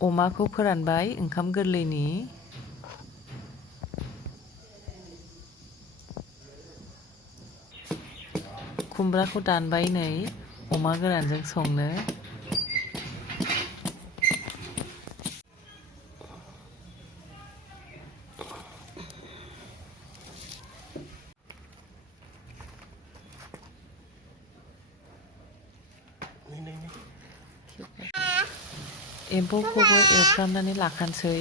अमाखौ फोरानबाय ओंखाम गोरलैनि खुमब्राखौ दानबाय नै अमा गोरानजों संनो एम्फौखौबो एवफ्रामनानै लाखानोसै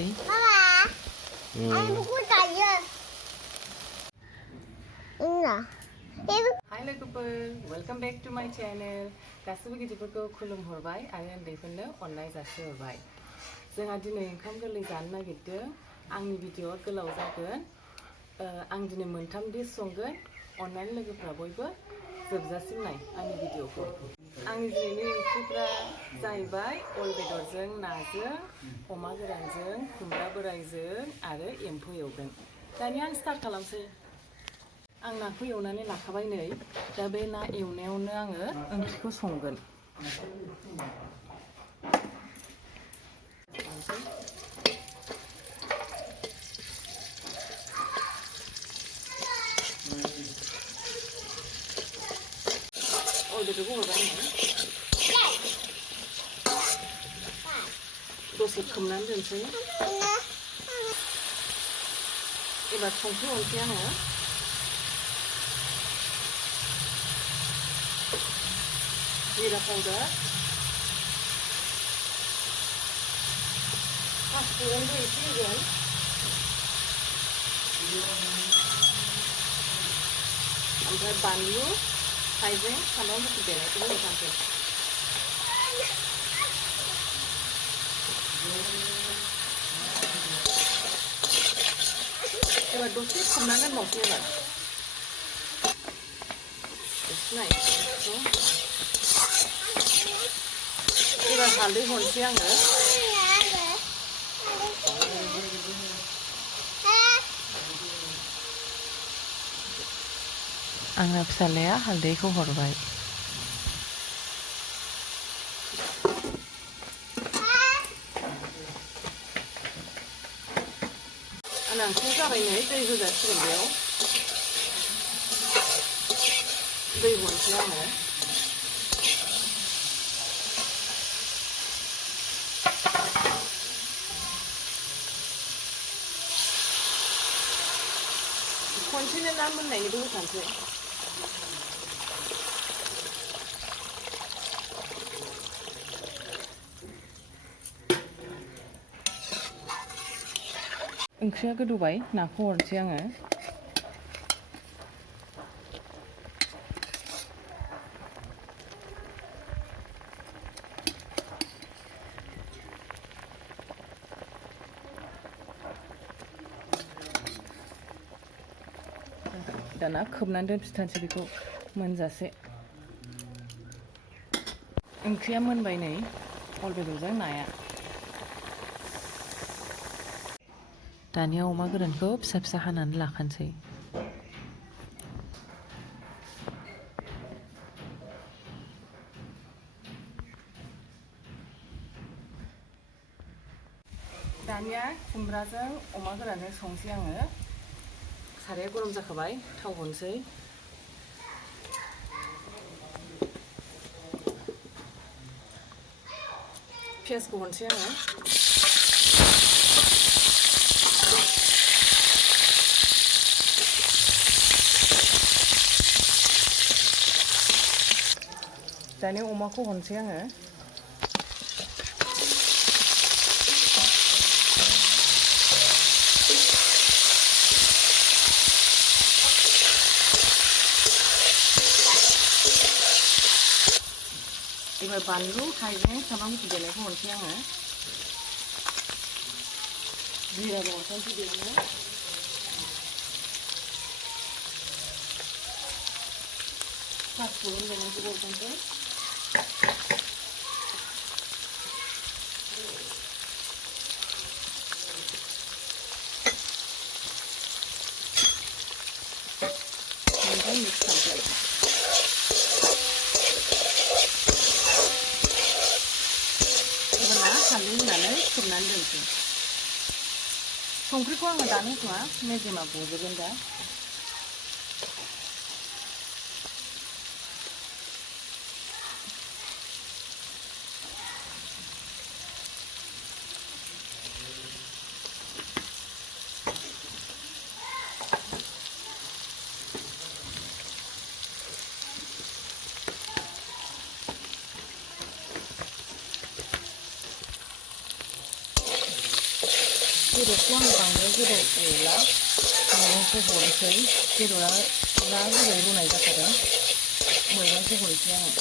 हाय लोगोफोर वेलकाम बेक टू माय चैनल गासिबो गिदिरफोरखौ खुलुमहरबाय आरो उन्दैफोरनो अननाय जासिहरबाय जोंहा दिनै ओंखाम गोरलै जानो नागिरदों आंनि भिडिअआ गोलाव जागोन आं दिनै मोनथाम डिश संगोन अननानै लोगोफ्रा बयबो जोबजासिम नाय आंनि भिडिअखौ आंनि दिनैनि ओंख्रिफ्रा जाहैबाय अल बेदरजों नाजों अमा गोरानजों खुमब्रा बोरायजों आरो एम्फौ एवगोन दानिया आं स्टार्ट खालामसै आं नाखौ एवनानै लाखाबाय नै दा बे ना एवनायावनो आङो ओंख्रिखौ संगोन अल बेदरखौ हरबाय आङो दसे खोबनानै दोनसै एबार संख्रि हरसै आङो जीरा पाउडार पाँचफोरनबो एसे होगोन ओमफ्राय बानलु हाइजें सामब्राम गुफुर देनायखौबो होफानोसै एबार दसे खोबनानै दोनबावसै एबार हालदै हरसै आङो आंना फिसालाया हालदैखौ हरबाय आंना ओंख्रिया जाबाय नै दै होजासिगोन बेयाव दै हरसै आङो खनसेनो ना मोननायनिबो होखानोसै ओंख्रिया गोदौबाय नाखौ हरसै आङो दाना खोबनानै दोनफिनसै बेखौ मोनजासे ओंख्रिया मोनबाय नै अल बेदरजों नाया दानिया अमा गोरानखौ फिसा फिसा हानानै लाखानोसै दानिया खुमब्राजों अमा गोरानजों संसै आङो साराया गरम जाखाबाय थाव हरसै पियासखौ हरसै आङो दानिया अमाखौ हरसै आङो एबार बानलु हाइजें सामब्राम गुफुर देनायखौ हरसै आङो जिराबो हरसै बेयावनो पाँचफोरन देनायखौबो हरसै ओमफ्राय मिक्स खालामसै हालदै होनानै खोबनानै दोनसै संख्रिखौ आङो दानो होथ'आ मेजेमा गजोबगोन दा बेदरखौ आं बांद्राय गोबाव एवला मैगंखौ हरनोसै बेदरा जा गोबाव रुनाय जाखादों मैगंखौ हरनोसै आङो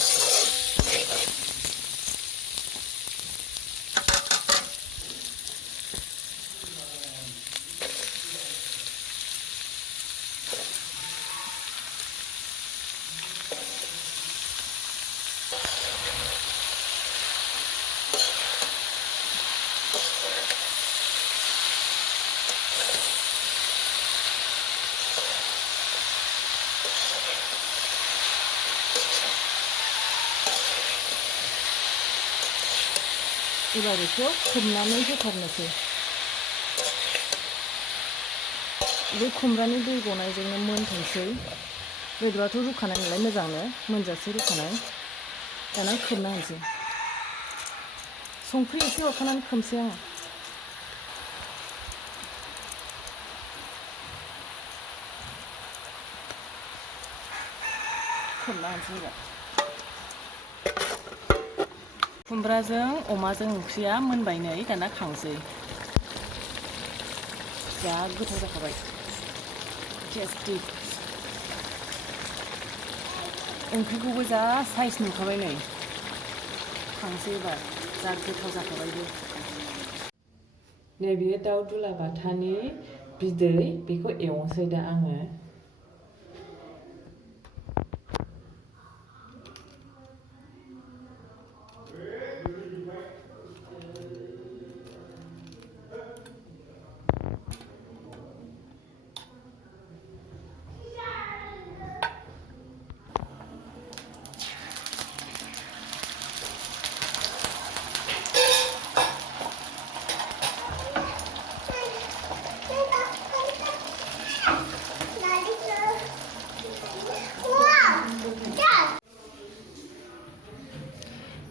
एबार बेखौ खोबनानै होथारनोसै बे खुमब्रानि दै गनायजोंनो मोनथोंसै बेदराथ' रुखानाय नालाय मोजांनो मोनजासे रुखानाय दाना खोबना होनोसै संख्रि एसे हरखानानै खोबसै आङो खोबना होनोसै एबार खुमब्राजों अमाजों ओंख्रिया मोनबाय नै दाना खांसै जा गोथाव जाखाबाय टेस्टि ओंख्रिखौबो जा साइज नुखाबाय नै खांसै एबार जा गोथाव जाखाबायबो नै बेयो दाउ दुलाबाथानि बिदै बेखौ एवनोसै दा आङो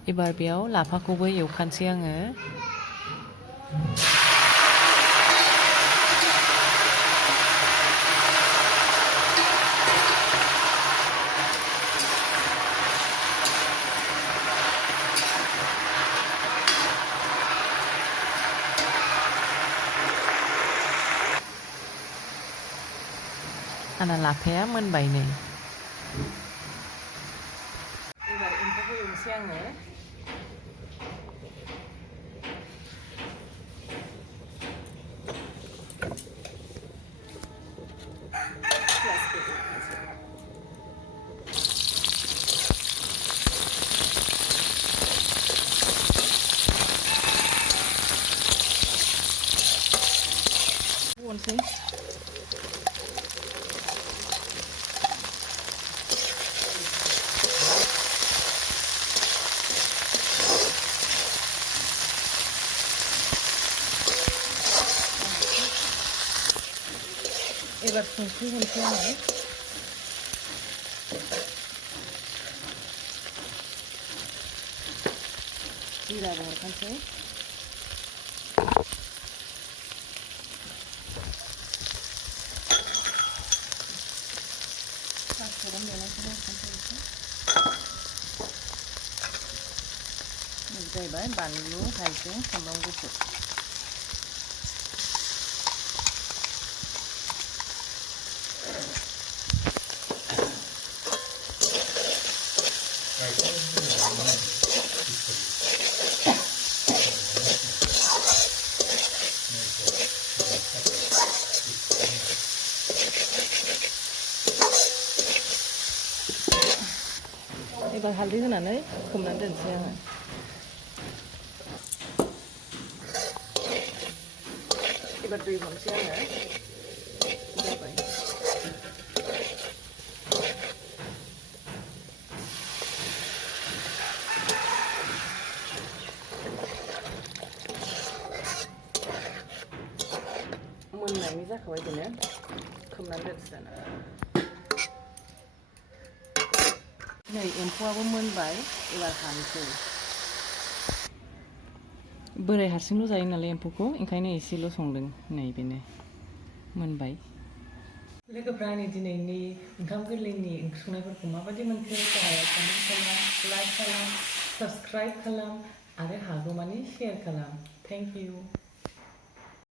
एबार बेयाव लाफाखौबो एवखानोसै आङो आंना लाफाया मोनबाय नै एबार एम्फौखौ एवनोसै आङो एबार संख्रि होनोसै आङो जिराबो हरखानोसै पासफोरन देनायखौ हरखानोसै एसे जाहैबाय बानलु हाइजें सामब्राम गुफुर एबार हालदै होनानै खोबनानै दोनसै आङो एबार दै हरनोसै आङो जाबाय मोननायनि जाखाबाय बिदिनो खोबनानै दोनसै दाना नै एम्फौआबो मोनबाय एबार हानोसै बोराय हारसिंल' जायो नालाय एम्फौखौ ओंखायनो एसेल' संदों नै बेनो मोनबाय लोगोफ्रा आंनि दिनैनि ओंखाम गोरलैनि ओंख्रि संनायफोरखौ माबायदि मोनखो गाहायाव कमेन्ट खालाम लाइक खालाम साबस्क्राइब खालाम आरो हागौमानि शेयार खालाम थेंक इउ